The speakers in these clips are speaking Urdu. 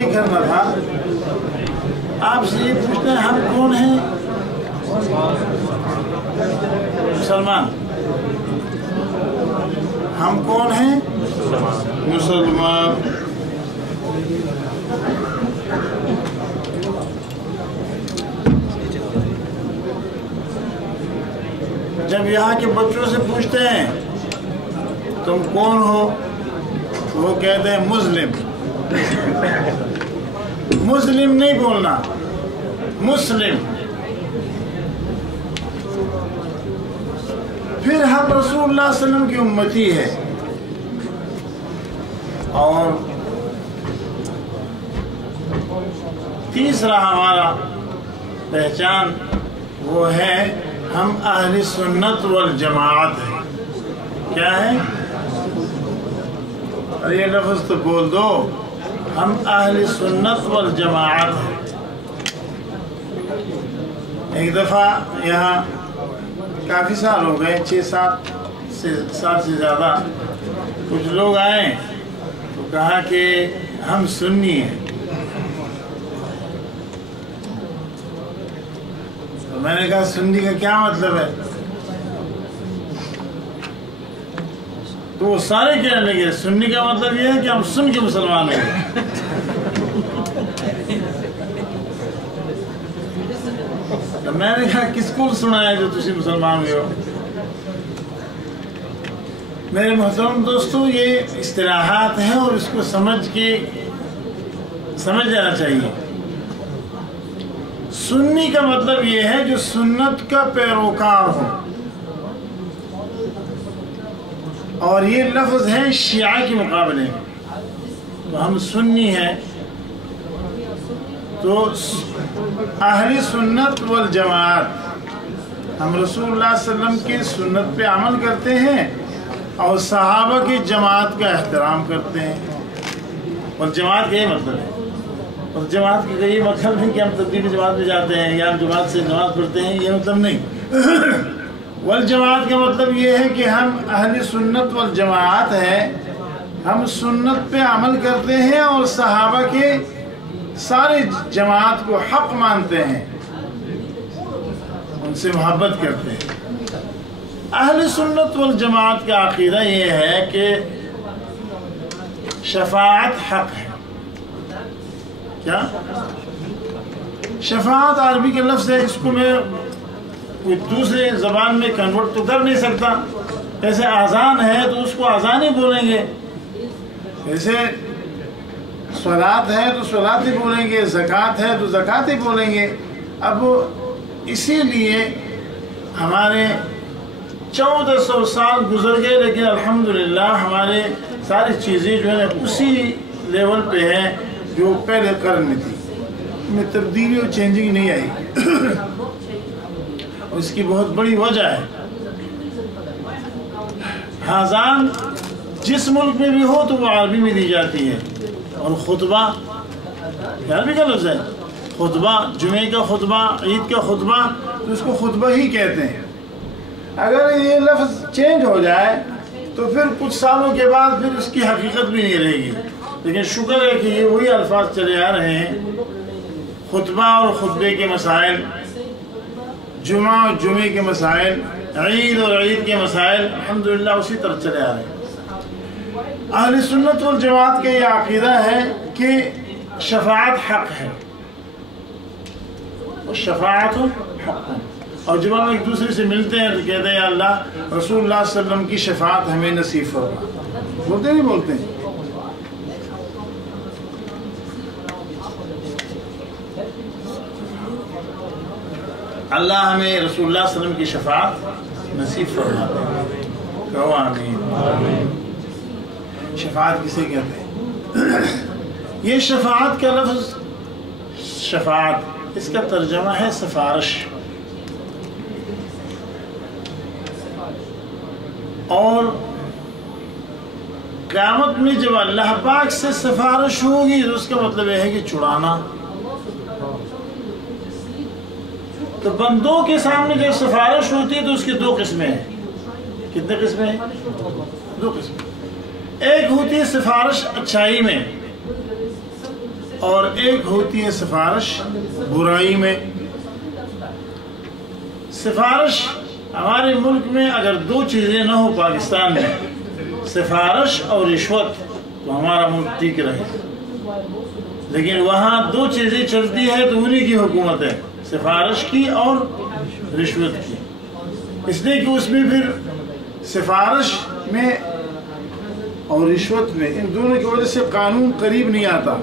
کرنا تھا آپ سے یہ پوچھتے ہیں ہم کون ہیں؟ مسلمان. ہم کون ہیں؟ مسلمان. جب یہاں کے بچوں سے پوچھتے ہیں تم کون ہو، وہ کہتے ہیں مسلم. مسلم نہیں بولنا، مسلم. پھر ہم رسول اللہ صلی اللہ علیہ وسلم کی امتی ہے، اور تیسرا ہمارا پہچان وہ ہے ہم اہل سنت والجماعت ہیں. کیا ہے؟ اور یہ لفظ تو بول دو، ہم اہل سنت والجماعت ہیں. ایک دفعہ یہاں کافی سال ہو گئے، 6-7 سال سے زیادہ، کچھ لوگ آئے تو کہا کہ ہم سنی ہیں. تو میں نے کہا سنی کا کیا مطلب ہے؟ تو وہ سارے کہنے لگے سنی کا مطلب یہ ہے کہ ہم سن کے مسلمان ہیں. تو میں نے کہا کس کو سنا ہے جو تسی مسلمان ہوئے ہو؟ میرے محترم دوستو، یہ اصطلاحات ہیں اور اس کو سمجھ جانا چاہیے. سنی کا مطلب یہ ہے جو سنت کا پیروکار ہو، اور یہ لفظ ہے شیعہ کے مقابلے میں. تو ہم سنی ہیں تو اہل سنت والجماعت، ہم رسول اللہ صلی اللہ علیہ وسلم کی سنت پہ عمل کرتے ہیں اور صحابہ کی جماعت کا احترام کرتے ہیں. اور جماعت کا یہ مطلب ہے، اور جماعت کا یہ مطلب نہیں کہ ہم تبلیغی جماعت میں جاتے ہیں یا ہم جماعت سے نماز پڑھتے ہیں، یہ مطلب نہیں. والجماعت کا مطلب یہ ہے کہ ہم اہل سنت والجماعت ہیں، ہم سنت پہ عمل کرتے ہیں اور صحابہ کے سارے جماعت کو حق مانتے ہیں، ان سے محبت کرتے ہیں. اہل سنت والجماعت کا عقیدہ یہ ہے کہ شفاعت حق ہے. کیا؟ شفاعت عربی کا لفظ ہے، اس کو میں کوئی دوسرے زبان میں کنورٹ تو کر نہیں سکتا. جیسے اذان ہے تو اس کو اذان ہی بولیں گے، جیسے صلاۃ ہے تو صلاۃ ہی بولیں گے، زکوٰۃ ہے تو زکوٰۃ ہی بولیں گے. اب اسی لیے ہمارے 1400 سال گزر گئے، لیکن الحمدللہ ہمارے ساری چیزیں جو ہے اسی لیول پہ ہیں جو پہلے قرن میں تھی. میں تبدیلی اور چینجنگ نہیں آئی. اس کی بہت بڑی وجہ ہے، اذان جس ملک میں بھی ہو تو وہ عربی میں دی جاتی ہے، اور خطبہ عربی کا لفظ ہے. خطبہ، جمعے کا خطبہ، عید کا خطبہ، تو اس کو خطبہ ہی کہتے ہیں. اگر یہ لفظ چینج ہو جائے تو پھر کچھ سالوں کے بعد پھر اس کی حقیقت بھی نہیں رہے گی. لیکن شکر ہے کہ یہ وہی الفاظ چلے آ رہے ہیں. خطبہ اور خطبے کے مسائل، جمعہ اور جمعے کے مسائل، عید اور عید کے مسائل الحمدللہ اسی طرح چلے آ رہے ہیں. اہل سنت والجماعت کا یہ عقیدہ ہے کہ شفاعت حق ہے، شفاعت حق ہے. اور جب ہم ایک دوسرے سے ملتے ہیں تو کہتے ہیں یا اللہ رسول اللہ صلی اللہ علیہ وسلم کی شفاعت ہمیں نصیب فرما. بولتے نہیں بولتے ہیں؟ اللہ ہمیں رسول اللہ صلی اللہ علیہ وسلم کی شفاعت نصیب فرما دے. کہو آمین. شفاعت کسے کہتے ہیں؟ یہ شفاعت کا لفظ، شفاعت اس کا ترجمہ ہے سفارش. اور قیامت میں جب اللہ پاک سے سفارش ہوگی تو اس کا مطلب یہ ہے کہ چھڑانا. تو بندوں کے سامنے جب سفارش ہوتی ہے تو اس کی 2 قسمیں ہیں. کتنے قسمیں ہیں؟ 2 قسمیں. ایک ہوتی ہے سفارش اچھائی میں، اور ایک ہوتی ہے سفارش برائی میں۔ سفارش ہمارے ملک میں اگر دو چیزیں نہ ہو پاکستان میں، سفارش اور رشوت، تو ہمارا ملک ٹھیک رہے، لیکن وہاں دو چیزیں چلتی ہے تو انہی کی حکومت ہے، سفارش کی اور رشوت کی، اس لیے کہ اس میں پھر سفارش میں اور رشوت میں ان دونوں کی وجہ سے قانون قریب نہیں آتا،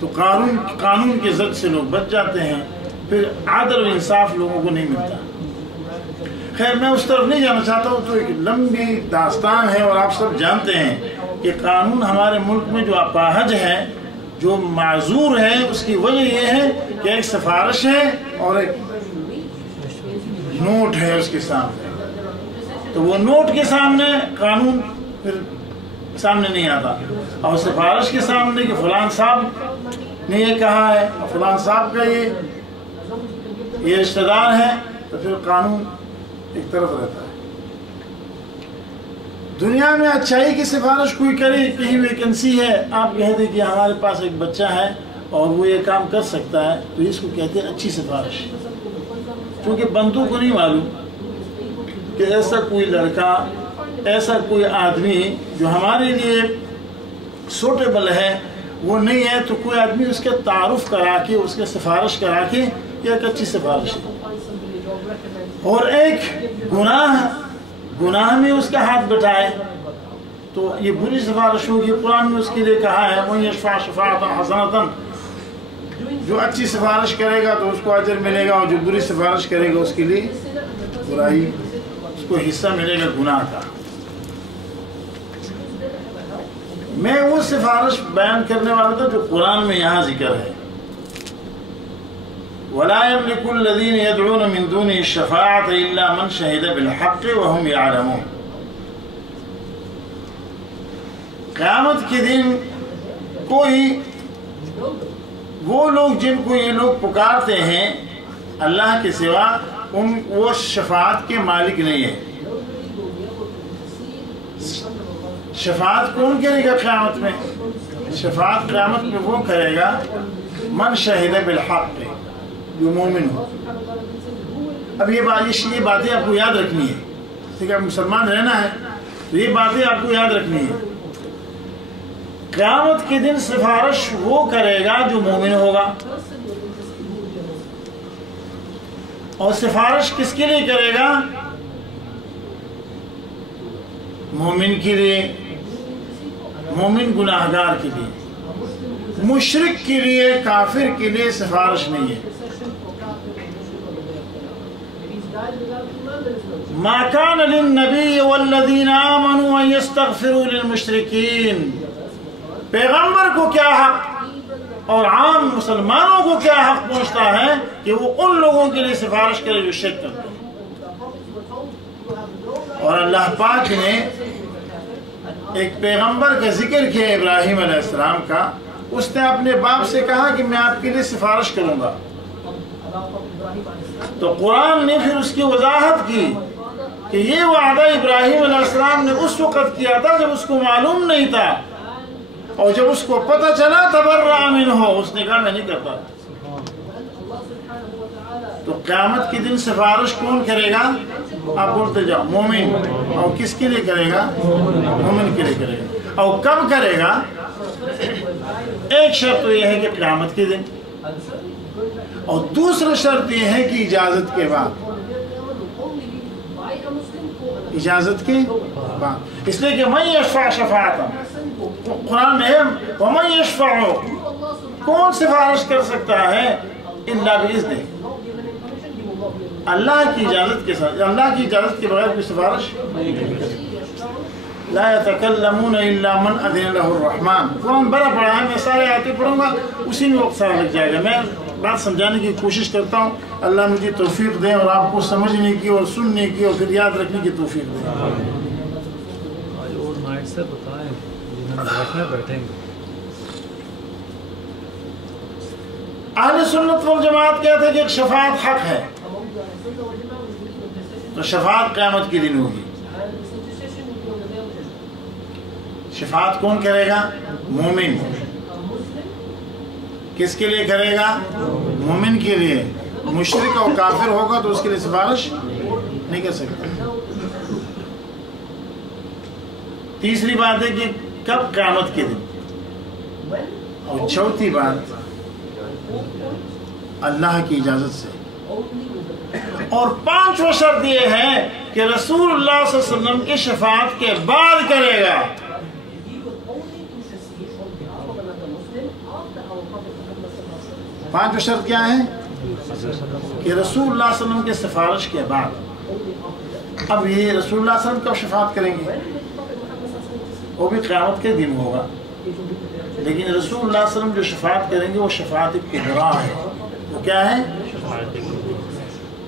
تو قانون کے ضد سے لوگ بچ جاتے ہیں، پھر عدل و انصاف لوگوں کو نہیں ملتا۔ خیر میں اس طرف نہیں جانا چاہتا ہوں، تو ایک لمبی داستان ہے اور آپ سب جانتے ہیں کہ قانون ہمارے ملک میں جو اپاہج ہے، جو معذور ہے، اس کی وجہ یہ ہے کہ ایک سفارش ہے اور ایک نوٹ ہے اس کے سامنے، تو وہ نوٹ کے سامنے قانون پھر سامنے نہیں آتا، اور سفارش کے سامنے کہ فلان صاحب نے یہ کہا ہے اور فلان صاحب کا یہ رشتہ دار ہے، تو پھر قانون ایک طرف رہتا ہے۔ دنیا میں اچھائی کی سفارش کوئی کرے، کہیں ویکنسی ہے، آپ کہہ دیں کہ ہمارے پاس ایک بچہ ہے اور وہ یہ کام کر سکتا ہے، تو اس کو کہتے ہیں اچھی سفارش، کیونکہ بندوں کو نہیں معلوم کہ ایسا کوئی لڑکا، ایسا کوئی آدمی جو ہمارے لیے سوٹیبل ہے وہ نہیں ہے، تو کوئی آدمی اس کے تعارف کرا کے، اس کے سفارش کرا کے یہ ایک اچھی سفارش ہے۔ اور ایک گناہ میں اس کا ہاتھ بٹائے تو یہ بری سفارش ہوگی۔ قرآن میں اس کے لیے کہا ہے وَمَن يَشْفَعْ شَفَاعَةً حَسَنَةً، جو اچھی سفارش کرے گا تو اس کو اجر ملے گا، اور جو بری سفارش کرے گا اس کے لیے برائی، اس کو حصہ ملے گا گناہ کا۔ میں وہ سفارش بیان کرنے والا تھا جو قرآن میں یہاں ذکر ہے، وَلَا يَمْلِكُ الَّذِينَ يَدْعُونَ مِن دُونِهِ الشَّفَاعَةَ إِلَّا مَنْ شَهِدَ بِالْحَقِّ وَهُمْ يَعْلَمُونَ۔ قیامت کے دن وہ لوگ جن کو یہ لوگ پکارتے ہیں اللہ کے سوا، وہ شفاعت کے مالک نہیں ہے۔ شفاعت کون کرے گا قیامت میں؟ شفاعت قیامت میں وہ کرے گا من شہد بالحق، جو مومن ہو۔ اب یہ باتیں آپ کو یاد رکھنی ہے، ٹھیک ہے، مسلمان رہنا ہے تو یہ باتیں آپ کو یاد رکھنی ہے۔ قیامت کے دن سفارش وہ کرے گا جو مومن ہوگا، اور سفارش کس کے لیے کرے گا؟ مومن کے لیے، مومن گناہگار کے لیے، مشرک کے لیے، کافر کے لیے سفارش نہیں ہے۔ ما كان للنبي والذين آمنوا ان يستغفروا للمشركين، پیغمبر کو کیا حق اور عام مسلمانوں کو کیا حق پہنچتا ہے کہ وہ ان لوگوں کے لیے سفارش کرے جو شرک کرتے ہیں۔ اور اللہ پاک نے ایک پیغمبر کا ذکر کیا ابراہیم علیہ السلام کا، اس نے اپنے باپ سے کہا کہ میں آپ کے لیے سفارش کروں گا، تو قرآن نے پھر اس کی وضاحت کی کہ یہ وعدہ ابراہیم علیہ السلام نے اس وقت کیا تھا جب اس کو معلوم نہیں تھا، اور جب اس کو پتہ چلا تبرأ منہ، اس نے کہا میں نہیں کرتا۔ تو قیامت کے دن سفارش کون کرے گا؟ آپ بولتے جاؤ، مومن۔ اور کس کے لیے کرے گا؟ مومن کے لیے کرے گا۔ اور کب کرے گا؟ ایک شرط تو یہ ہے کہ قیامت کے دن، اور دوسرا شرط یہ ہے کہ اجازت کے بعد، اجازت کے بعد، اس لیے کہ من یشفع شفاعتا، قرآن میں ہے ومن یشفع، کون سفارش کر سکتا ہے؟ الا باذنہ، اللہ کی اجازت کے ساتھ، اللہ کی اجازت کے بغیر کوئی سفارش نہیں کرے۔ لا يتكلمون الا من اذن له الرحمن، قرآن بڑا پڑھا ہے، میں سارے آیتیں پڑھوں گا، اسی میں وقت سارا لگ جائے گا۔ میں بات سمجھانے کی کوشش کرتا ہوں، اللہ مجھے توفیق دے اور آپ کو سمجھنے کی اور سننے کی اور پھر یاد رکھنے کی توفیق دے۔ اہل سنت والجماعت کہتے ہیں کہ ایک شفاعت حق ہے، تو شفاعت قیامت کے دن ہوگی۔ شفاعت کون کرے گا؟ مومن۔ کس کے لیے کرے گا؟ مومن کے لیے. مشرک اور کافر ہوگا تو اس کے لیے سفارش نہیں کر سکتا. تیسری بات ہے کہ کب؟ قیامت کے دن. اور چوتھی بات اللہ کی اجازت سے. اور پانچواں شرط یہ ہے کہ رسول اللہ صلی اللہ علیہ وسلم کی شفاعت کے بعد کرے گا. پانچواں شرط کیا ہے؟ کہ رسول اللہ صلی اللہ علیہ وسلم کے سفارش کے بعد. اب یہ رسول اللہ صلی اللہ علیہ وسلم کب شفاعت کریں گے؟ وہ بھی قیامت کے دن ہوگا. لیکن رسول اللہ صلی اللہ علیہ وسلم جو شفاعت کریں گے وہ شفاعت کبریٰ ہے. وہ کیا ہے؟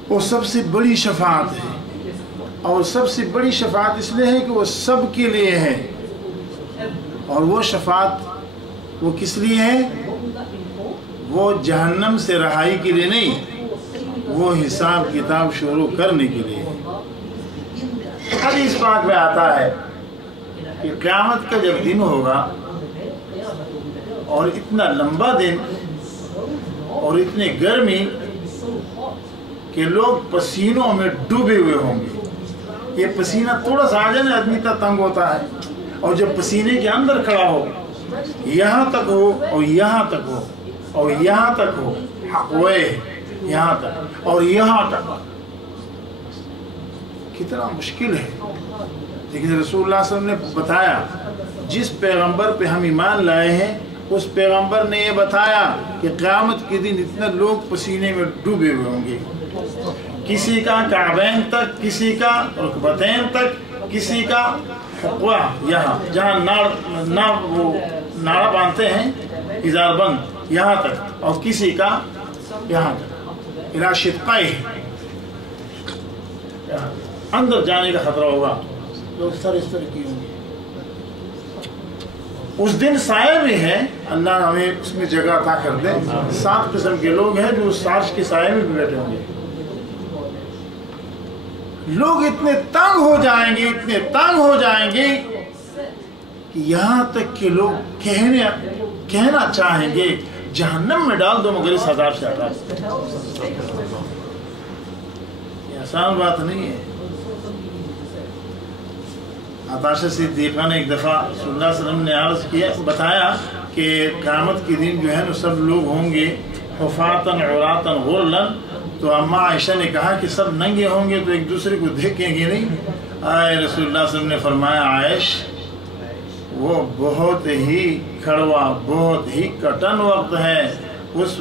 وہ سب سے بڑی شفاعت ہے. اور سب سے بڑی شفاعت اس لیے ہے کہ وہ سب کے لیے ہے. اور وہ شفاعت وہ کس لیے ہے؟ وہ جہنم سے رہائی کے لیے نہیں، وہ حساب کتاب شروع کرنے کے لیے. حدیث پاک میں آتا ہے کہ قیامت کا جب دن ہوگا اور اتنا لمبا دن اور اتنی گرمی کہ لوگ پسینوں میں ڈوبے ہوئے ہوں گے. یہ پسینہ تھوڑا سا آ جائے نا آدمی کا تنگ ہوتا ہے. اور جب پسینے کے اندر کھڑا ہو، یہاں تک ہو اور یہاں تک ہو اور یہاں تک ہو، حقوے یہاں تک اور یہاں تک، کتنا مشکل ہے. لیکن رسول اللہ صلی اللہ علیہ وسلم نے بتایا، جس پیغمبر پہ ہم ایمان لائے ہیں اس پیغمبر نے یہ بتایا کہ قیامت کے دن اتنے لوگ پسینے میں ڈوبے ہوئے ہوں گے. کسی کا کعبین تک، کسی کا رکبتین تک، کسی کا حقوہ یہاں جہاں ناڑا باندھتے ہیں ازار بند یہاں تک، اور کسی کا یہاں تک الی شدقیہ، اندر جانے کا خطرہ ہوگا. لوگ سر اس طرح کی ہوں گے. اس دن سائے میں ہے، اللہ ہمیں اس میں جگہ عطا کر دے. 7 قسم کے لوگ ہیں جو اس عرش کے سائے میں بھی بیٹھے ہوں گے. لوگ اتنے تنگ ہو جائیں گے، اتنے تنگ ہو جائیں گے کہ یہاں تک کہ لوگ کہنا چاہیں گے جہنم میں ڈال دو مگر اس عذاب سے ہٹا دو. یہ آسان بات نہیں ہے. عائشہ صدیقہ نے ایک دفعہ صلی اللہ علیہ وسلم نے عرض کیا، بتایا کہ قیامت کے دن جو ہے نا سب لوگ ہوں گے حفاتن عوراتن غرلن. تو اماں عائشہ نے کہا کہ سب ننگے ہوں گے تو ایک دوسرے کو دیکھیں گے نہیں. آئے رسول اللہ صلی اللہ علیہ وسلم نے فرمایا، عائش وہ بہت ہی کڑوا، بہت ہی کٹن وقت ہے. اس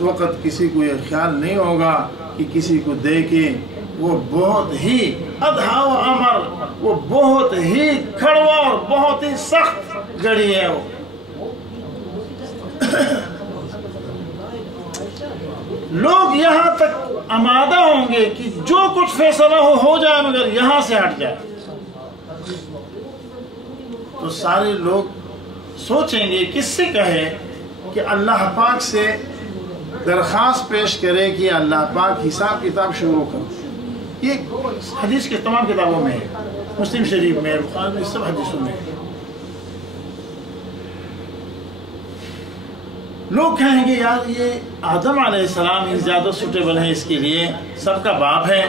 وقت کسی کو یہ خیال نہیں ہوگا کہ کسی کو دیکھے. وہ بہت ہی ادھا و امر، وہ بہت ہی کھڑوا اور بہت ہی سخت گھڑی ہے. وہ لوگ یہاں تک آمادہ ہوں گے کہ جو کچھ فیصلہ ہو جائے مگر یہاں سے ہٹ جائے. تو سارے لوگ سوچیں گے کس سے کہے کہ اللہ پاک سے درخواست پیش کرے کہ اللہ پاک حساب کتاب شروع کرو. یہ حدیث کے تمام کتابوں میں ہے، مسلم شریف میں، بخاری میں، سب حدیثوں میں. لوگ کہیں گے یار یہ آدم علیہ السلام ہی زیادہ سوٹیبل ہے اس کے لیے، سب کا باپ ہے،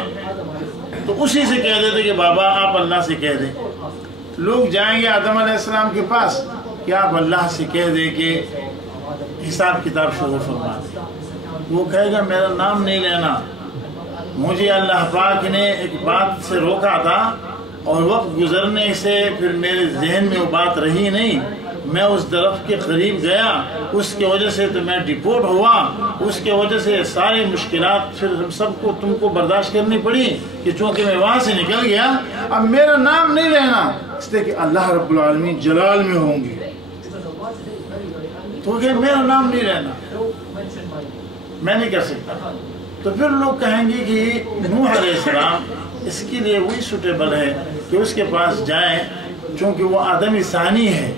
تو اسی سے کہہ دیتے کہ بابا آپ اللہ سے کہہ دیں. لوگ جائیں گے آدم علیہ السلام کے پاس کہ آپ اللہ سے کہہ دیں کہ حساب کتاب شروع فرما دیں. وہ کہے گا میرا نام نہیں لینا، مجھے اللہ پاک نے ایک بات سے روکا تھا اور وقت گزرنے سے پھر میرے ذہن میں وہ بات رہی نہیں. میں اس درخت کے قریب گیا، اس کی وجہ سے تو میں ڈپورٹ ہوا، اس کی وجہ سے ساری مشکلات پھر ہم سب کو تم کو برداشت کرنی پڑی کہ چونکہ میں وہاں سے نکل گیا اب میرا نام نہیں لینا، اس لیے کہ اللہ رب العالمین جلال میں ہوں گے تو کہ میرا نام نہیں لینا، میں نہیں کر سکتا. تو پھر لوگ کہیں گے کہ نوح علیہ السلام اس کے لیے وہی سوٹیبل ہے کہ اس کے پاس جائیں، چونکہ وہ آدم ثانی ہے.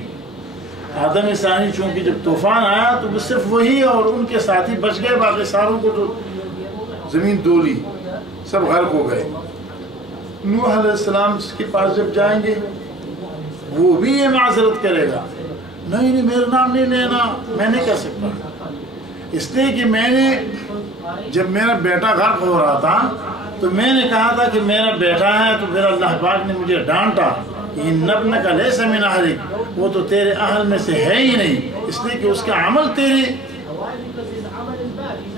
آدم ثانی چونکہ جب طوفان آیا تو وہ صرف وہی اور ان کے ساتھی بچ گئے، باقی ساروں کو تو زمین ڈولی، سب غرق ہو گئے. نوح علیہ السلام کے پاس جب جائیں گے وہ بھی یہ معذرت کرے گا، نہیں میرا نام نہیں لینا، میں نہیں کر سکتا. اس لیے کہ میں نے جب میرا بیٹا غرق ہو رہا تھا تو میں نے کہا تھا کہ میرا بیٹا ہے، تو پھر اللہ پاک نے مجھے ڈانٹا کہ ابنک لیس من اہلک، وہ تو تیرے اہل میں سے ہے ہی نہیں، اس لیے کہ اس کا عمل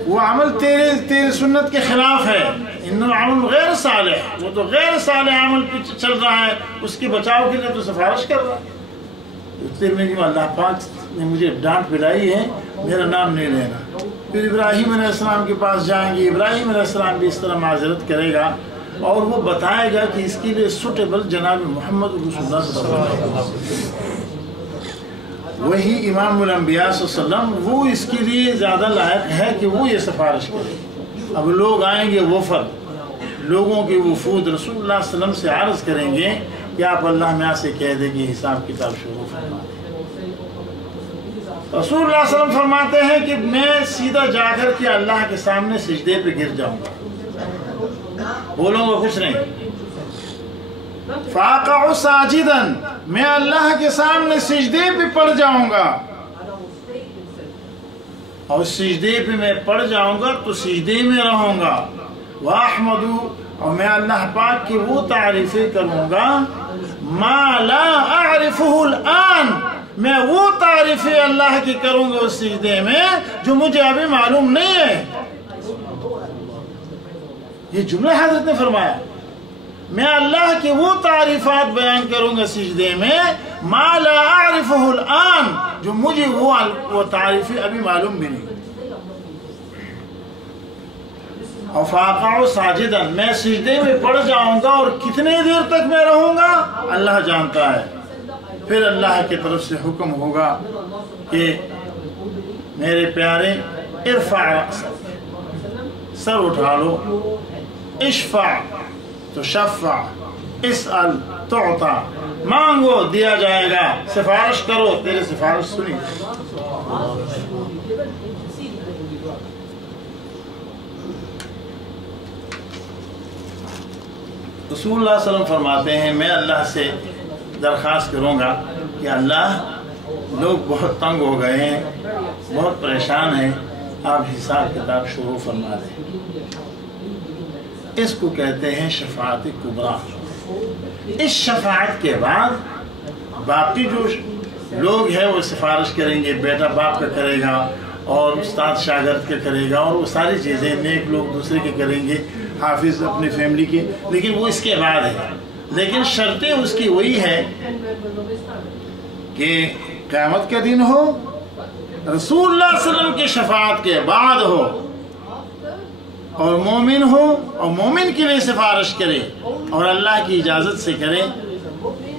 وہ عمل تیرے سنت کے خلاف ہے، انہو عمل غیر صالح، وہ تو غیر صالح عمل پہ چل رہا ہے، اس کے بچاؤ کے لیے تو سفارش کر رہا ہے۔ اس لیے کہ اللہ پاک نے مجھے ڈانٹ پلائی ہے، میرا نام نہیں لینا۔ پھر ابراہیم علیہ السلام کے پاس جائیں گے، ابراہیم علیہ السلام بھی اس طرح معذرت کرے گا اور وہ بتائے گا کہ اس کے لیے سوٹیبل جناب محمد رسول اللہ صلی اللہ علیہ وسلم، وہی امام الانبیاء صلی اللہ علیہ وسلم، وہ اس کے لیے زیادہ لائق ہے کہ وہ یہ سفارش کرے۔ اب لوگ آئیں گے وفد، لوگوں کے وفود رسول اللہ صلی اللہ علیہ وسلم سے عرض کریں گے کہ آپ اللہ میاں سے کہہ دیں کہ حساب کتاب شروع فرما دیں۔ رسول اللہ صلی اللہ علیہ وسلم فرماتے ہیں کہ میں سیدھا جا کر کے اللہ کے سامنے سجدے پہ گر جاؤں گا، بولوں گا کچھ نہیں۔ فاقع ساجدا، میں اللہ کے سامنے سجدے پہ پڑ جاؤں گا، اور سجدے پہ میں پڑ جاؤں گا تو سجدے میں رہوں گا۔ واحمدو، اور میں اللہ پاک کی وہ تعریفیں کروں گا، ما لا اعرفہ الان، میں وہ تعریفیں اللہ کی کروں گا اس سجدے میں جو مجھے ابھی معلوم نہیں ہے۔ یہ جملہ حضرت نے فرمایا، میں اللہ کی وہ تعریفات بیان کروں گا سجدے میں، ما لا اعرفہ الان، جو مجھے وہ تعریفیں ابھی معلوم بھی نہیں۔ اور فاقع ساجدا، میں سجدے میں پڑ جاؤں گا، اور کتنے دیر تک میں رہوں گا اللہ جانتا ہے۔ پھر اللہ کی طرف سے حکم ہوگا کہ میرے پیارے ارفع رأسک، سر اٹھا لو، اشفع تشفع، اسأل تعطا، مانگو دیا جائے گا، سفارش کرو تیرے سفارش سنی۔ رسول اللہ صلی اللہ علیہ وسلم فرماتے ہیں میں اللہ سے درخواست کروں گا کہ اللہ لوگ بہت تنگ ہو گئے ہیں، بہت پریشان ہیں، آپ حساب کتاب شروع فرما دیں۔ اس کو کہتے ہیں شفاعت کبریٰ۔ اس شفاعت کے بعد باقی جو لوگ ہیں وہ سفارش کریں گے، بیٹا باپ کا کرے گا، اور استاد شاگرد کا کرے گا، اور وہ ساری چیزیں نیک لوگ دوسرے کے کریں گے، حافظ اپنی فیملی کے، لیکن وہ اس کے بعد ہے۔ لیکن شرطیں اس کی وہی ہے کہ قیامت کا دن ہو، رسول اللہ صلی اللہ علیہ وسلم کی شفاعت کے بعد ہو، اور مومن ہو، اور مومن کے لیے سفارش کرے، اور اللہ کی اجازت سے کرے،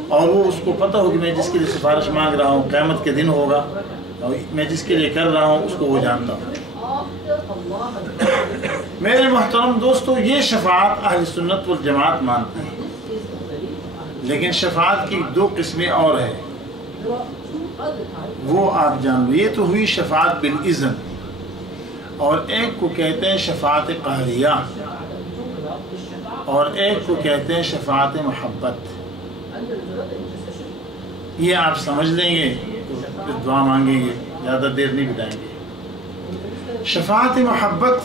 اور وہ اس کو پتہ ہو کہ میں جس کے لیے سفارش مانگ رہا ہوں قیامت کے دن ہوگا، اور میں جس کے لیے کر رہا ہوں اس کو وہ جانتا ہوں۔ میرے محترم دوستو، یہ شفاعت اہل سنت والجماعت مانتے ہیں، لیکن شفاعت کی دو قسمیں اور ہیں، وہ آپ جان لو۔ یہ تو ہوئی شفاعت بالاذن، اور ایک کو کہتے ہیں شفاعت قہریہ، اور ایک کو کہتے ہیں شفاعت محبت۔ یہ آپ سمجھ لیں گے تو دعا مانگیں گے، زیادہ دیر نہیں بتائیں گے۔ شفاعت محبت،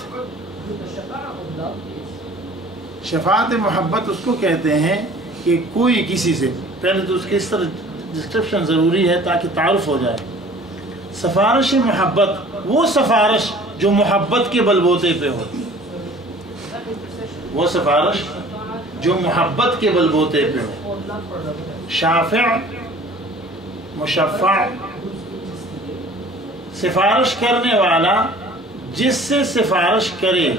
شفاعت محبت اس کو کہتے ہیں کہ کوئی کسی سے، پہلے تو اس کے اس طرح ڈسکرپشن ضروری ہے تاکہ تعارف ہو جائے۔ سفارش محبت، وہ سفارش جو محبت کے بلبوتے پہ ہو، وہ سفارش جو محبت کے بلبوتے پہ ہو۔ شافع، مشفع، سفارش کرنے والا جس سے سفارش کرے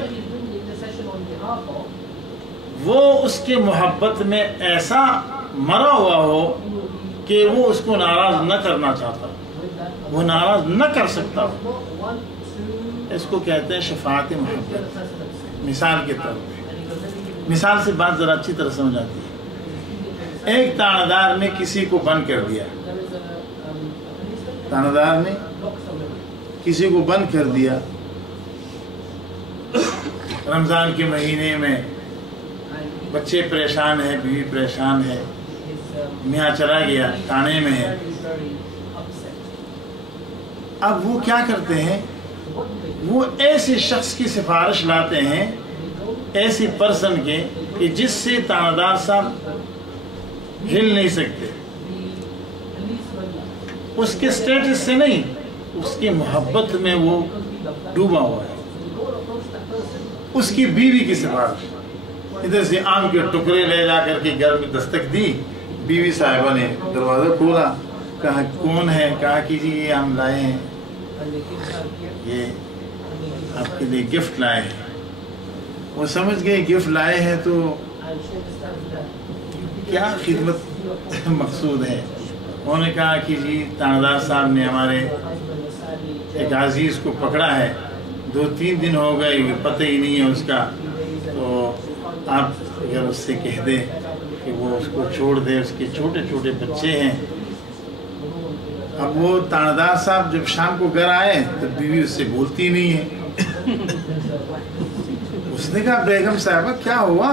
وہ اس کے محبت میں ایسا مرا ہوا ہو کہ وہ اس کو ناراض نہ کرنا چاہتا، وہ ناراض نہ کر سکتا ہو، اس کو کہتے ہیں شفاعت محبت۔ مثال کے طور پہ، مثال سے بات ذرا اچھی طرح سمجھ آتی ہے۔ ایک تاندار نے کسی کو بند کر دیا، تاندار نے کسی کو بند کر دیا، رمضان کے مہینے میں بچے پریشان ہیں، بیوی پریشان ہے، میاں چلا گیا، تانے میں ہے۔ اب وہ کیا کرتے ہیں وہ ایسے شخص کی سفارش لاتے ہیں، ایسی پرسن کے کہ جس سے تاندار صاحب ہل نہیں سکتے، اس کے سٹیٹس سے نہیں، اس کی محبت میں وہ ڈوبا ہوا ہے۔ اس کی بیوی کی سفارش، ادھر سے آم کے ٹکڑے لے جا کر کے گھر میں دستک دی، بیوی صاحبہ نے دروازہ کھولا، کہا کون ہے؟ کہا کہ جی یہ ہم لائے ہیں، یہ آپ کے لیے گفٹ لائے ہیں۔ وہ سمجھ گئے گفٹ لائے ہیں تو کیا خدمت مقصود ہے۔ انہوں نے کہا کہ جی تاندار صاحب نے ہمارے ایک عزیز کو پکڑا ہے، 2-3 دن ہو گئے، پتہ ہی نہیں ہے اس کا، تو آپ اگر اس سے کہہ دیں کہ وہ اس کو چھوڑ دے، اس کے چھوٹے چھوٹے بچے ہیں۔ اب وہ تاندار صاحب جب شام کو گھر آئے تو بیوی اس سے بولتی نہیں ہے۔ اس نے کہا بیگم صاحبہ کیا ہوا،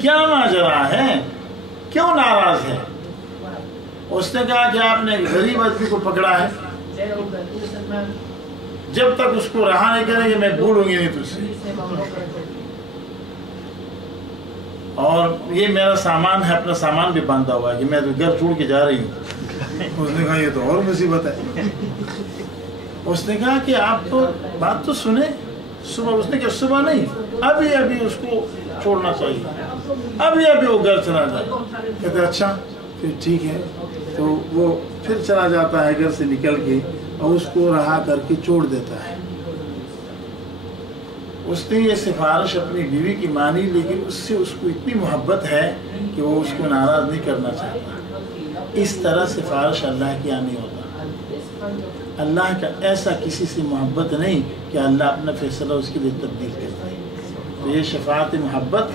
کیا ماجرا ہے، کیوں ناراض ہے؟ اس نے کہا کہ آپ نے ایک غریب آدمی کو پکڑا ہے، جب تک اس کو رہا نہیں کریں گے میں بھولوں گی نہیں تجھ سے، اور یہ میرا سامان ہے، اپنا سامان بھی باندھا ہوا ہے کہ میں تو گھر چھوڑ کے جا رہی ہوں۔ اس نے کہا یہ تو اور مصیبت ہے۔ اس نے کہا کہ آپ تو بات تو سنیں، صبح، اس نے کہا صبح نہیں، ابھی اس کو چھوڑنا چاہیے، ابھی وہ گھر چلا جائے۔ کہتے اچھا پھر ٹھیک ہے، تو وہ پھر چلا جاتا ہے گھر سے نکل کے اور اس کو رہا کر کے چھوڑ دیتا ہے۔ اس نے یہ سفارش اپنی بیوی کی مانی، لیکن اس سے اس کو اتنی محبت ہے کہ وہ اس کو ناراض نہیں کرنا چاہتا۔ اس طرح سفارش اللہ کی نہیں ہوتا۔ اللہ کا ایسا کسی سے محبت نہیں کہ اللہ اپنا فیصلہ اس کے لیے تبدیل کرتا ہے۔ تو یہ شفاعت محبت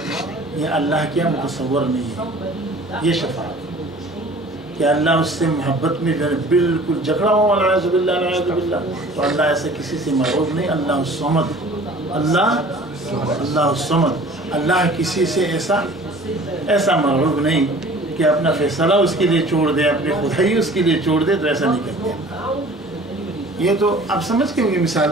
یہ اللہ کیا متصور نہیں ہے۔ یہ شفاعت کہ اللہ اس سے محبت میں بالکل جھگڑا ہو، والعیاذ باللہ، والعیاذ باللہ، تو اللہ ایسا کسی سے محبوب نہیں۔ اللہ الصمد، اللہ الصمد، اللہ کسی سے ایسا محبوب نہیں کہ اپنا فیصلہ اس کے لیے چھوڑ دے، اپنی خدائی اس کے لیے چھوڑ دے، تو ایسا نہیں کرتے۔ یہ تو آپ سمجھ کے ہوگی، مثال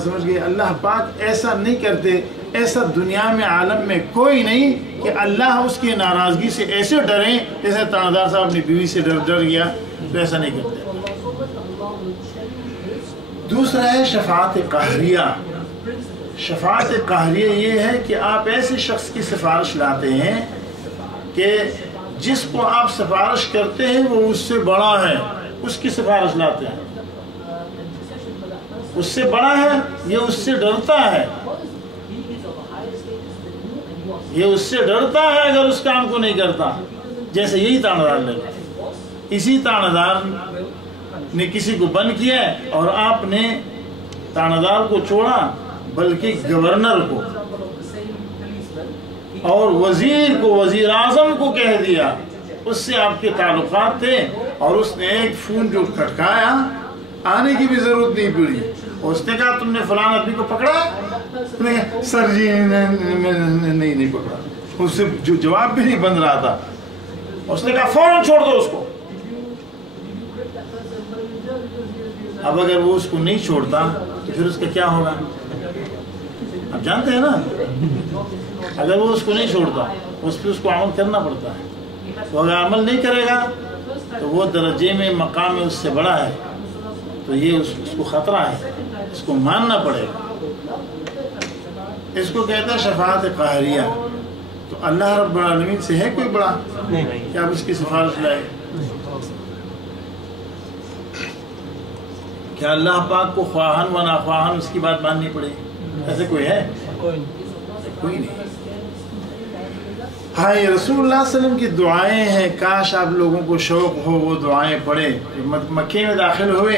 سمجھ گئے۔ اللہ پاک ایسا نہیں کرتے، ایسا دنیا میں عالم میں کوئی نہیں کہ اللہ اس کی ناراضگی سے ایسے ڈریں جیسے تاندار صاحب اپنی بیوی سے ڈر گیا، تو ایسا نہیں کرتے۔ دوسرا ہے شفاعت قہریہ۔ شفاعت قہریہ یہ ہے کہ آپ ایسے شخص کی سفارش لاتے ہیں کہ جس کو آپ سفارش کرتے ہیں وہ اس سے بڑا ہے، اس کی سفارش لاتے ہیں، اس سے بڑا ہے، یہ اس سے ڈرتا ہے، یہ اس سے ڈرتا ہے اگر اس کام کو نہیں کرتا۔ جیسے یہی تاندار لے گا، اسی تاندار نے کسی کو بند کیا ہے اور آپ نے تاندار کو چھوڑا، بلکہ گورنر کو اور وزیر کو، وزیر اعظم کو کہہ دیا، اس سے آپ کے تعلقات تھے، اور اس نے ایک فون جو کھٹکایا، آنے کی بھی ضرورت نہیں پڑی، اس نے کہا تم نے فلاں آدمی کو پکڑا؟ سر جی نہیں پکڑا۔ اس سے جو جواب بھی نہیں بن رہا تھا، اس نے کہا فوراً چھوڑ دو اس کو۔ اب اگر وہ اس کو نہیں چھوڑتا تو پھر اس کا کیا ہوگا؟ آپ جانتے ہیں نا، اگر وہ اس کو نہیں چھوڑتا اس پہ اس کو عمل کرنا پڑتا ہے، تو اگر عمل نہیں کرے گا تو وہ درجے میں مقام میں اس سے بڑا ہے، تو یہ اس کو خطرہ ہے، اس کو ماننا پڑے گا۔ اس کو کہتا ہے شفاعت قہریہ۔ تو اللہ رب العالمین سے ہے کوئی بڑا کہ آپ اس کی سفارش لائے؟ کیا اللہ پاک کو خواہن و ناخواہن اس کی بات ماننی پڑے؟ ایسے کوئی ہے؟ کوئی نہیں۔ ہاں، یہ رسول اللہ صلی اللہ علیہ وسلم کی دعائیں ہیں، کاش آپ لوگوں کو شوق ہو وہ دعائیں پڑھیں۔ مکے میں داخل ہوئے،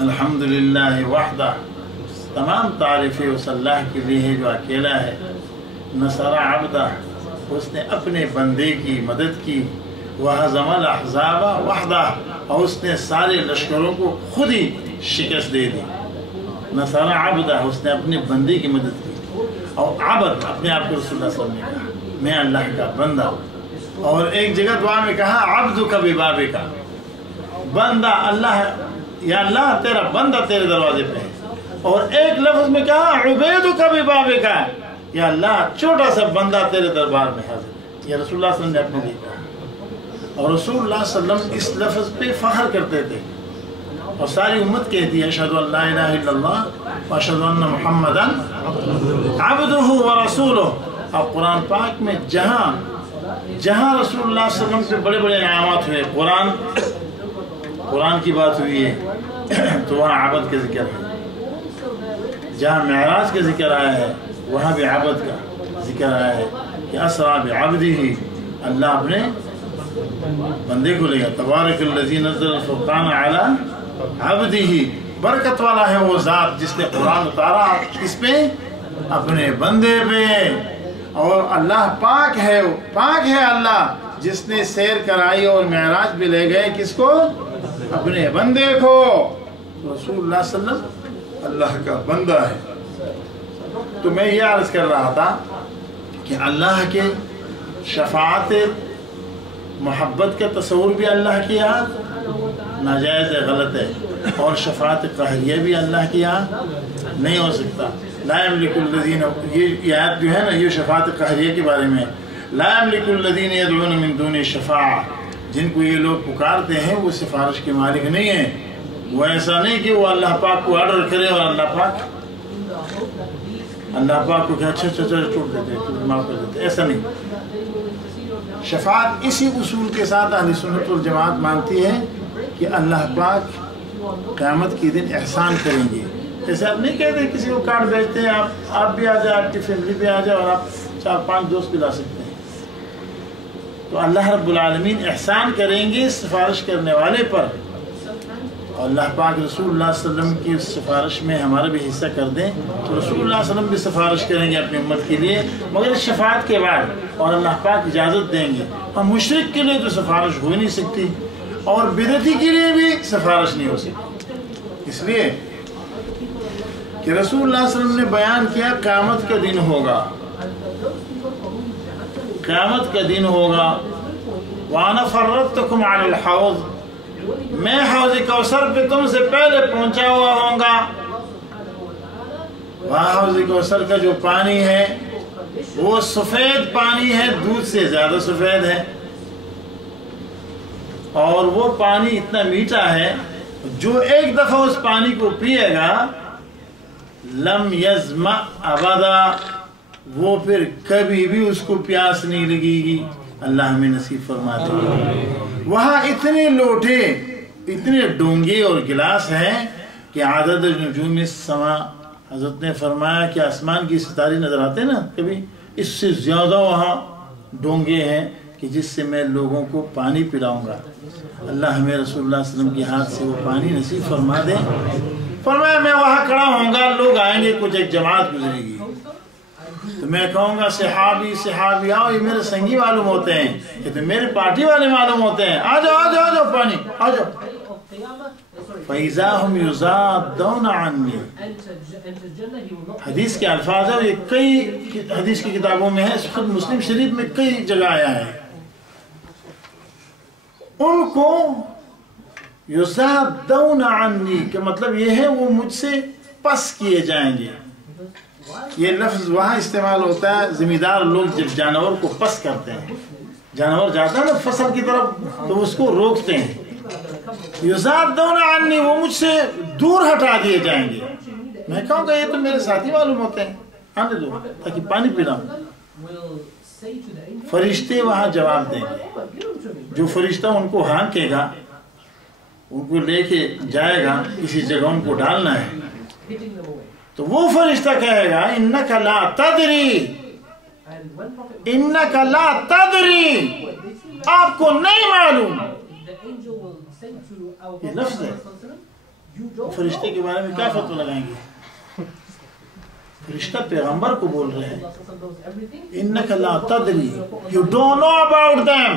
الحمدللہ وحدہ، تمام تعریفیں اس اللہ کے لیے ہے جو اکیلا ہے۔ نصر عبدہ، اس نے اپنے بندے کی مدد کی۔ وہزم الاحزاب وحدہ، اور اس نے سارے لشکروں کو خود ہی شکست دے دی۔ نصر عبدہ، اس نے اپنے بندے کی مدد کی۔ اور عبد، اپنے آپ کو رسول اللہ صلی اللہ علیہ وسلم نے کہا میں اللہ کا بندہ ہوں۔ اور ایک جگہ دعا میں کہا عبدک ببابک، بندہ اللہ یا اللہ تیرا بندہ تیرے دروازے پہ ہے. اور ایک لفظ میں کہا عبیدک ببابک، یا اللہ چھوٹا سا بندہ تیرے دربار میں حاضر ہے. یہ رسول اللہ صلی اللہ علیہ وسلم نے اپنے لیے کہا، اور رسول اللہ صلی اللہ علیہ وسلم اس لفظ پہ فخر کرتے تھے، اور ساری امت کہتی ہے اشہد ان لا الہ الا اللہ واشہد ان محمدا عبدہ ورسولہ. اب قرآن پاک میں جہاں رسول اللہ صلی اللہ علیہ وسلم سے بڑے بڑے انعامات ہوئے، قرآن کی بات ہوئی ہے تو وہاں عبد کا ذکر ہے. جہاں معراج کا ذکر آیا ہے وہاں بھی عبد کا ذکر آیا ہے کہ اسرا بعبدہ، اللہ اپنے بندے کو لے گا. تبارک الذی نزل الفرقان علی عبدہ، برکت والا ہے وہ ذات جس نے قرآن اتارا کس پہ؟ اپنے بندے پہ. اور اللہ پاک ہے اللہ جس نے سیر کرائی اور معراج بھی لے گئے کس کو؟ اپنے بندے کو. رسول اللہ صلی اللہ علیہ وسلم اللہ کا بندہ ہے. تو میں یہ عرض کر رہا تھا کہ اللہ کے شفاعت محبت کا تصور بھی اللہ کی یہاں ناجائز ہے، غلط ہے. اور شفاعت قہریہ بھی اللہ کی یہاں نہیں ہو سکتا. لا یملک الذین، یہ آیت جو ہے نا یہ شفاعت قہریہ کے بارے میں، لا یملک الذین یدعون من دون الشفاعہ، جن کو یہ لوگ پکارتے ہیں وہ سفارش کے مالک نہیں ہیں. وہ ایسا نہیں کہ وہ اللہ پاک کو آرڈر کرے اور اللہ پاک کو کہ اچھا چھوڑ دیتے معاف کر دیتے، ایسا نہیں. شفاعت اسی اصول کے ساتھ اہل سنت والجماعت مانتی ہے کہ اللہ پاک قیامت کے دن احسان کریں گے. جیسے آپ نہیں کہتے کسی کو کارڈ بھیجتے ہیں آپ بھی آ جائے، آپ کی فیملی بھی آ جائے اور آپ 4-5 دوست بھی لا سکتے ہیں. تو اللہ رب العالمین احسان کریں گے سفارش کرنے والے پر. اور اللہ پاک رسول اللہ صلی اللہ علیہ وسلم کی سفارش میں ہمارا بھی حصہ کر دیں تو رسول اللہ صلی اللہ علیہ وسلم بھی سفارش کریں گے اپنی امت کے لیے، مگر شفاعت کے بعد. اور اللہ پاک اجازت دیں گے. اور مشرک کے لیے تو سفارش ہو ہی نہیں سکتی، اور بدعتی کے لیے بھی سفارش نہیں ہو سکتی. اس لیے کہ رسول اللہ صلی اللہ علیہ وسلم نے بیان کیا قیامت کا دن ہوگا، قیامت کا دن ہوگا. وَأَنَا فَرَّدْتُكُمْ عَلَى الْحَوْضِ، میں حوض کوثر پہ تم سے پہلے پہنچا ہوا ہوں گا. وہاں حوض کوثر کا جو پانی ہے وہ سفید پانی ہے، دودھ سے زیادہ سفید ہے. اور وہ پانی اتنا میٹھا ہے جو ایک دفعہ اس پانی کو پیے گا لم یظمأ ابدا، وہ پھر کبھی بھی اس کو پیاس نہیں لگے گی. اللہ ہمیں نصیب فرما دے. وہاں اتنے لوٹے، اتنے ڈونگے اور گلاس ہیں کہ عدد نجوم السماء، حضرت نے فرمایا کہ آسمان کی ستارے نظر آتے ہیں نا کبھی، اس سے زیادہ وہاں ڈونگے ہیں کہ جس سے میں لوگوں کو پانی پلاؤں گا. اللہ ہمیں رسول اللہ صلی اللہ علیہ وسلم کے ہاتھ سے وہ پانی نصیب فرما دے. فرمایا میں وہاں کھڑا ہوں گا، لوگ آئیں گے، کچھ ایک جماعت گزرے گی تو میں کہوں گا صحابی آؤ، یہ میرے سنگی معلوم ہوتے ہیں، یہ تو میرے پارٹی والے معلوم ہوتے ہیں، آ جاؤ پانی آ جاؤ. فَإِذَا هُمْ يُزَادُونَ عَنِّي، حدیث کے الفاظ ہیں، یہ کئی حدیث کی کتابوں میں ہے، خود مسلم شریف میں کئی جگہ آیا ہے. ان کو یزادون عنی کہ مطلب یہ ہے وہ مجھ سے پس کیے جائیں گے. یہ لفظ وہاں استعمال ہوتا ہے زمیندار لوگ جب جانور کو پس کرتے ہیں، جانور جاتا ہے نا فصل کی طرف تو اس کو روکتے ہیں. یزادون عنی، وہ مجھ سے دور ہٹا دیے جائیں گے. میں کہوں گا یہ تو میرے ساتھی معلوم ہوتے ہیں، آنے دو تاکہ پانی پیلاؤں. فرشتے وہاں جواب دیں گے. جو فرشتہ ان کو ہانکے گا، ان کو لے کے جائے گا کسی جگہ ان کو ڈالنا ہے، تو وہ فرشتہ کہے گا انک لا تدری، انک لا تدری، آپ کو نہیں معلوم. یہ لفظ ہے. فرشتے کے بارے میں کیا فتویٰ لگائیں گے؟ فرشتہ پیغمبر کو بول رہے ہیں انک لا تدری، you don't know about them،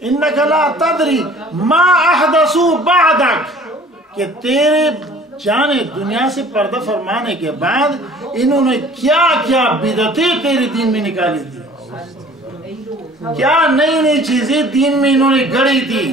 انک لا تدری ما احدثوا بعدک، کہ تیرے جانے دنیا سے پردہ فرمانے کے بعد انہوں نے کیا کیا بدعتیں تیرے دین میں نکالی تھی، کیا نئی نئی چیزیں دین میں انہوں نے گڑی تھی.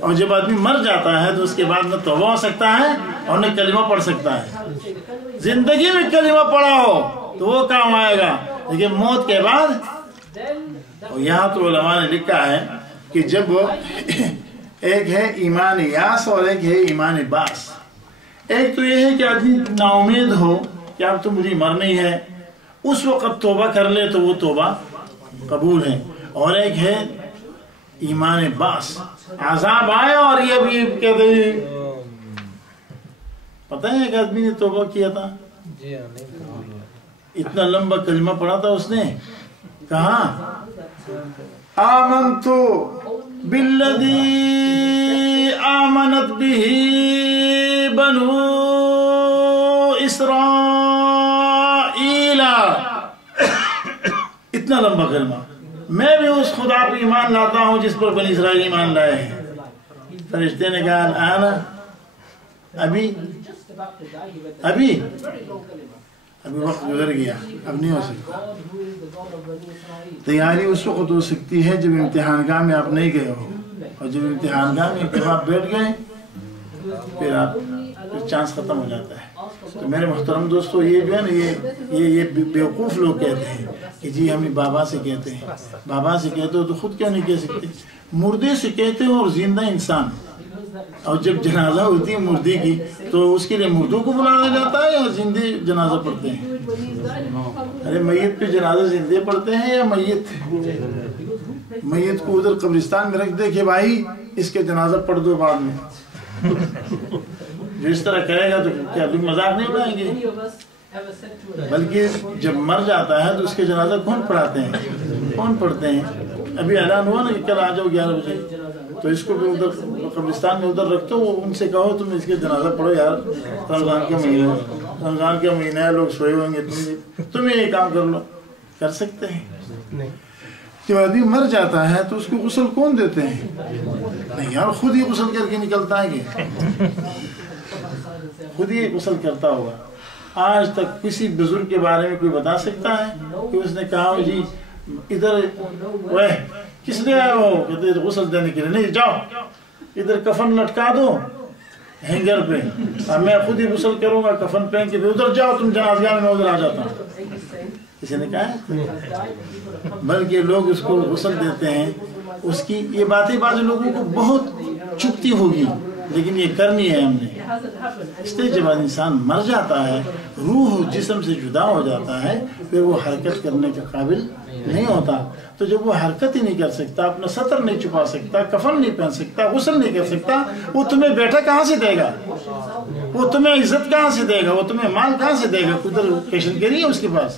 اور جب آدمی مر جاتا ہے تو اس کے بعد نہ توبہ ہو سکتا ہے اور نہ کلمہ پڑھ سکتا ہے. زندگی میں کلمہ پڑھا ہو تو وہ کام آئے گا، لیکن موت کے بعد. اور یہاں تو علماء نے لکھا ہے کہ جب ایک ہے ایمان یاس اور ایک ہے ایمان باس. ایک تو یہ ہے کہ آدمی نا امید ہو کہ اب تو مجھے مرنی ہے، اس وقت توبہ کر لے تو وہ توبہ قبول ہے. اور ایک ہے ایمان باس، عذاب آئے اور یہ بھی کہتے ہیں. پتہ ہے ایک آدمی نے توبہ کیا تھا، اتنا لمبا کلمہ پڑھا تھا اس نے. کہاں آمنتو بالذی آمنت به بنو اسرائیل. اتنا لمبا کلمہ. میں بھی اس خدا پر ایمان لاتا ہوں جس پر بنی اسرائیل ایمان لائے ہیں. فرشتے نے کہا آنا ابھی وقت گزر گیا، اب نہیں ہو سکتا. تیاری اس وقت ہو سکتی ہے جب امتحان گاہ میں آپ نہیں گئے ہو، اور جب امتحان گاہ میں آپ بیٹھ گئے پھر چانس ختم ہو جاتا ہے. تو میرے محترم دوستو، یہ جو ہے نا یہ بیوقوف لوگ کہتے ہیں کہ جی ہمیں بابا سے کہتے ہیں. بابا سے کہتے ہو تو خود کیوں نہیں کہہ سکتے؟ مردے سے کہتے ہو اور زندہ انسان. اور جب جنازہ ہوتی ہے مردے کی تو اس کے لیے مردوں کو بلایا جاتا ہے یا زندے جنازہ پڑھتے ہیں؟ ارے میت پہ جنازہ زندے پڑھتے ہیں یا میت کو ادھر قبرستان میں رکھ دے کہ بھائی اس کے جنازہ پڑھ دو بعد میں. جو اس طرح کہے گا تو کیا بھی مذاق نہیں اڑائیں گے؟ بلکہ جب مر جاتا ہے تو اس کے جنازہ کون پڑھاتے ہیں؟ کون پڑھتے ہیں؟ ابھی اعلان ہوا نا کہ کل آ جاؤ 11 بجے، تو اس کو بھی ادھر قبرستان میں ادھر رکھ دو. ان سے کہو تم اس کے جنازہ پڑھو یار، رمضان کا مہینہ ہے، لوگ سوئے ہوئیں گے، تم یہ کام کر لو. کر سکتے ہیں؟ جب آدمی مر جاتا ہے تو اس کو غسل کون دیتے ہیں؟ نہیں یار، خود ہی غسل کر کے نکلتا ہے کہ خود ہی غسل کرتا ہوگا. آج تک کسی بزرگ کے بارے میں کوئی بتا سکتا ہے کہ اس نے کہا جی ادھر کس لیے آئے ہو؟ کہتے غسل دینے کے لیے. نہیں، جاؤ ادھر کفن لٹکا دو ہینگر پہ، میں خود ہی غسل کروں گا کفن پہن کے، ادھر جاؤ تم جنازہ میں ادھر آ جاتا ہوں. کسی نے کہا ہے؟ بلکہ لوگ اس کو غسل دیتے ہیں. اس کی یہ باتیں بعض لوگوں کو بہت چبھتی ہوگی، لیکن یہ کرنی ہے ہم نے. اس لیے جب انسان مر جاتا ہے، روح جسم سے جدا ہو جاتا ہے، پھر وہ حرکت کرنے کے قابل نہیں ہوتا. تو جب وہ حرکت ہی نہیں کر سکتا، اپنا سطر نہیں چھپا سکتا، کفن نہیں پہن سکتا، غسل نہیں کر سکتا، وہ تمہیں بیٹا کہاں سے دے گا؟ وہ تمہیں عزت کہاں سے دے گا؟ وہ تمہیں مال کہاں سے دے گا؟ قدر پیشن کے نہیں ہے اس کے پاس.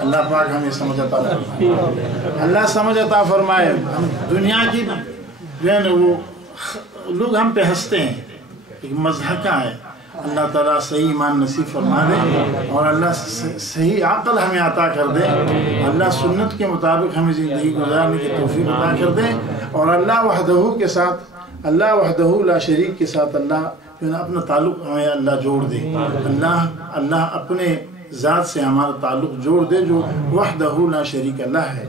اللہ پاک ہمیں سمجھ عطا فرمائے. اللہ سمجھ عطا فرمائے. دنیا کی جو ہے نا وہ لوگ ہم پہ ہنستے ہیں، ایک مضحکہ ہے. اللہ تعالیٰ صحیح ایمان نصیب فرما دے اور اللہ صحیح عقل ہمیں عطا کر دے. اللہ سنت کے مطابق ہمیں زندگی گزارنے کی توفیق عطا کر دے. اور اللہ وحدہ کے ساتھ، اللہ وحدہ لا شریک کے ساتھ اللہ جو ہے اپنا تعلق ہمیں اللہ جوڑ دے. اللہ اپنے ذات سے ہمارا تعلق جوڑ دے جو وحدہ لا شریک اللہ ہے.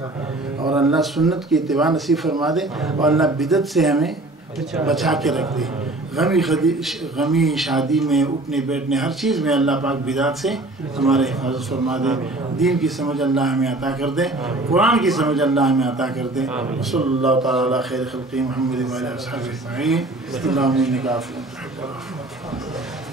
اور اللہ سنت کی اتباع نصیب فرما دے اور اللہ بدعت سے ہمیں بچا کے رکھ دے. غمی شادی میں، اٹھنے بیٹھنے، ہر چیز میں اللہ پاک بدعت سے ہمارے حفاظت فرما دے. دین کی سمجھ اللہ ہمیں عطا کر دے، قرآن کی سمجھ اللہ ہمیں عطا کر دے. صلی اللہ تعالیٰ علی خیر خلقہ محمد و علی اصحابہ اجمعین. اللہم انک عفو تحب العفو.